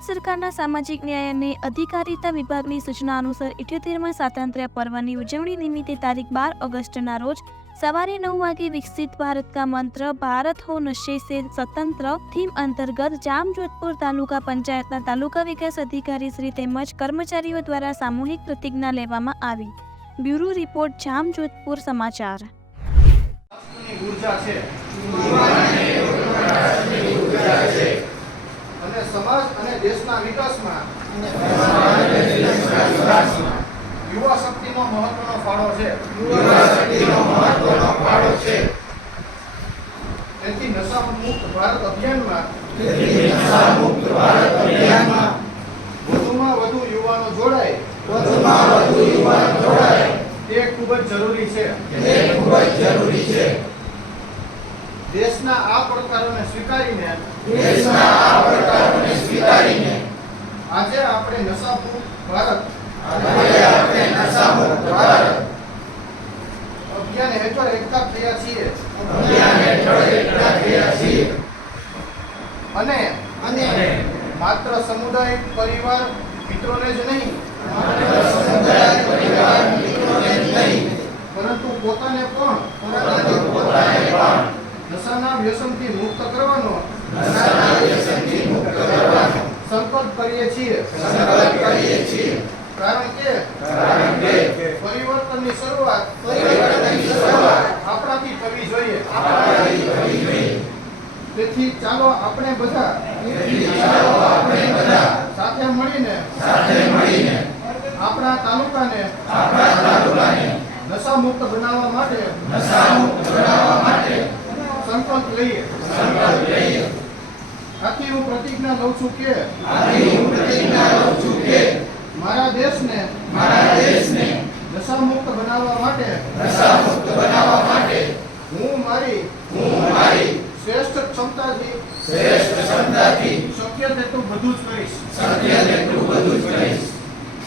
ગુજરાત સરકારના સામાજિક ન્યાય અને અધિકારીતા વિભાગની સૂચના અનુસાર 78મા સ્વાતંત્ર્ય પર્વની ઉજવણી નિમિત્તે તારીખ 12 ઓગસ્ટના રોજ સવારે 9 વાગે વિકસિત ભારત કા મંત્ર ભારત હો નशे से स्वतंत्र થીમ અંતર્ગત જામજોધપુર તાલુકા પંચાયતના તાલુકા વિકાસ અધિકારી શ્રી તેમજ કર્મચારીઓ દ્વારા સામૂહિક પ્રતિજ્ઞા લેવામાં આવી। બ્યુરો રિપોર્ટ જામજોધપુર સમાચાર। અને સમાજ અને દેશના વિકાસમાં યુવા શક્તિનો મહત્વનો ફાળો છે। તેથી નશામુક્ત ભારત અભિયાનમાં વધુમાં વધુ યુવાનો જોડાય તે ખૂબ જ જરૂરી છે। દેશના આ પડકારોને સ્વીકારીને આજે આપણે નશામુક્ત ભારત અભિયાન હેઠળ એકઠા થયા છીએ અને માત્ર સમુદાય પરિવાર મિત્રોને જ નહીં પરંતુ પોતાને પણ નશાના વ્યસનથી મુક્ત કરવાનો સંકલ્પ કરીએ છીએ। કારણ કે પરિવર્તનની શરૂઆત આપણાથી કરવી જોઈએ। તેથી ચાલો આપણે બધા સાથે મળીને આપણા તાલુકાને નશામુક્ત બનાવવા માટે સંકલ્પ લઈએ। આથી હું પ્રતિજ્ઞા લઉં છું કે મારા દેશને નશામુક્ત બનાવવા માટે હું મારી શ્રેષ્ઠ ક્ષમતાથી શક્ય તેટલું બધું જ કરીશ।